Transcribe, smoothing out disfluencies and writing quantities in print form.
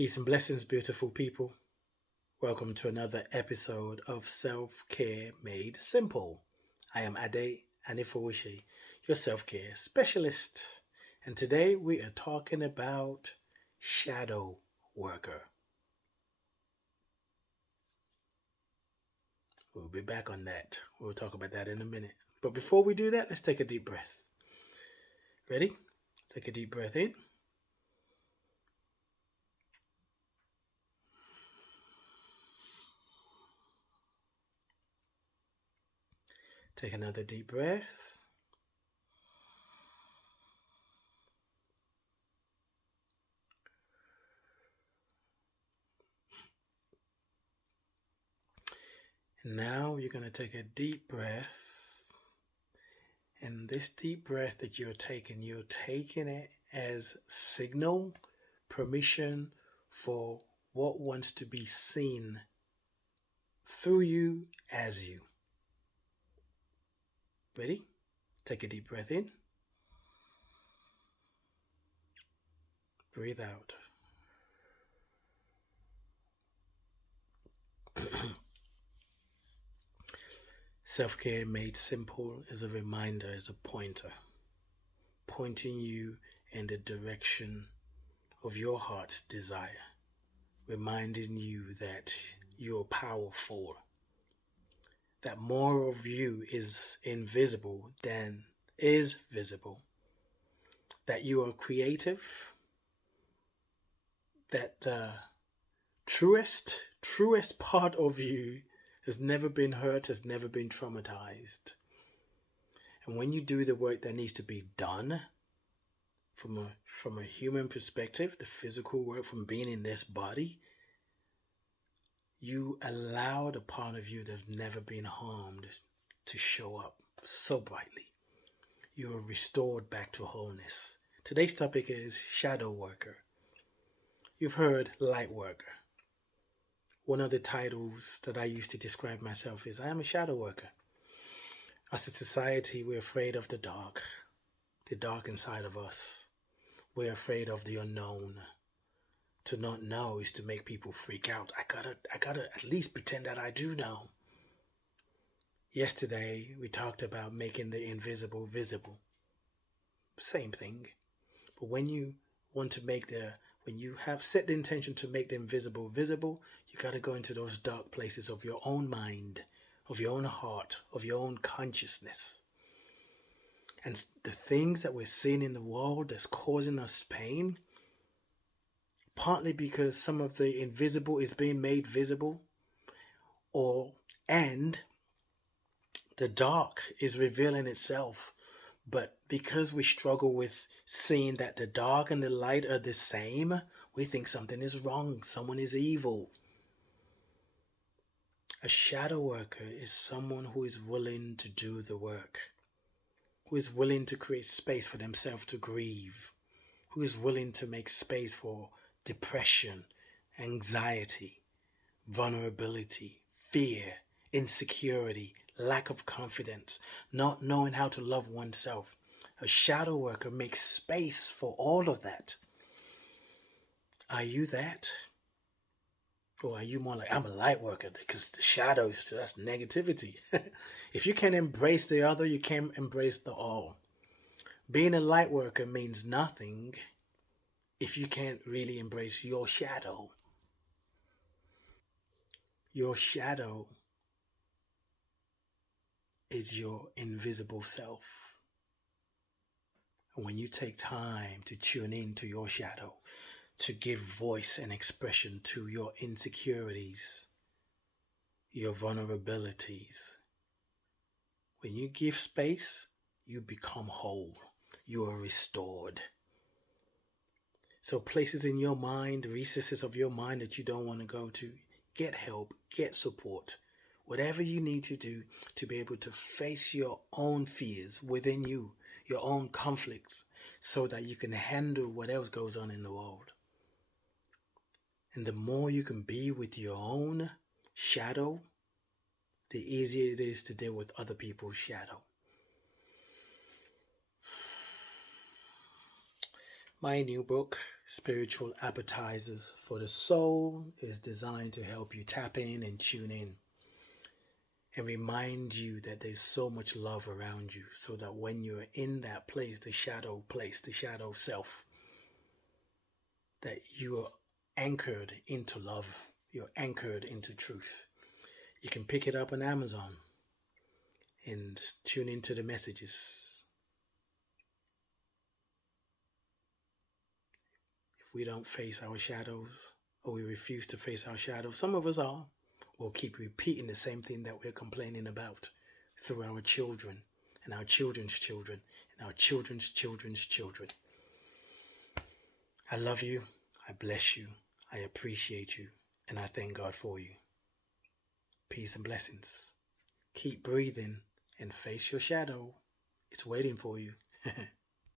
Peace and blessings, beautiful people. Welcome to another episode of Self Care Made Simple. I am Anifowose, your self care specialist. And today we are talking about shadow worker. We'll be back on that. We'll talk about that in a minute. But before we do that, let's take a deep breath. Ready? Take a deep breath in. Take another deep breath. And now you're going to take a deep breath. And this deep breath that you're taking it as signal, permission for what wants to be seen through you as you. Ready? Take a deep breath in. Breathe out. Self-care made simple is a reminder, is a pointer, pointing you in the direction of your heart's desire, reminding you that you're powerful, that more of you is invisible than is visible, that you are creative, that the truest part of you has never been hurt, has never been traumatized. And when you do the work that needs to be done from a human perspective, the physical work from being in this body, you allow the part of you that's never been harmed to show up so brightly. You are restored back to wholeness. Today's topic is shadow worker. You've heard light worker. One of the titles that I used to describe myself is I am a shadow worker. As a society, we're afraid of the dark inside of us. We're afraid of the unknown. To not know is to make people freak out. I gotta at least pretend that I do know. Yesterday, we talked about making the invisible visible. Same thing. But when you have set the intention to make the invisible visible, you got to go into those dark places of your own mind, of your own heart, of your own consciousness. And the things that we're seeing in the world that's causing us pain, partly because some of the invisible is being made visible, and the dark is revealing itself. But because we struggle with seeing that the dark and the light are the same, we think something is wrong, someone is evil. A shadow worker is someone who is willing to do the work, who is willing to create space for themselves to grieve, who is willing to make space for depression, anxiety, vulnerability, fear, insecurity, lack of confidence, not knowing how to love oneself. A shadow worker makes space for all of that. Are you that? Or are you more like, I'm a light worker because the shadows, that's negativity. If you can embrace the other, you can embrace the all. Being a light worker means nothing if you can't really embrace your shadow. Your shadow is your invisible self. And when you take time to tune in to your shadow, to give voice and expression to your insecurities, your vulnerabilities, when you give space, you become whole. You are restored. So places in your mind, recesses of your mind that you don't want to go to, get help, get support. Whatever you need to do to be able to face your own fears within you, your own conflicts, so that you can handle what else goes on in the world. And the more you can be with your own shadow, the easier it is to deal with other people's shadow. My new book, Spiritual Appetizers for the Soul, is designed to help you tap in and tune in and remind you that there's so much love around you, so that when you're in that place, the shadow self, that you are anchored into love, you're anchored into truth. You can pick it up on Amazon and tune into the messages. If we don't face our shadows, or we refuse to face our shadows, some of us are, we'll keep repeating the same thing that we're complaining about through our children and our children's children and our children's children's children. I love you, I bless you, I appreciate you, and I thank God for you. Peace and blessings. Keep breathing and face your shadow. It's waiting for you.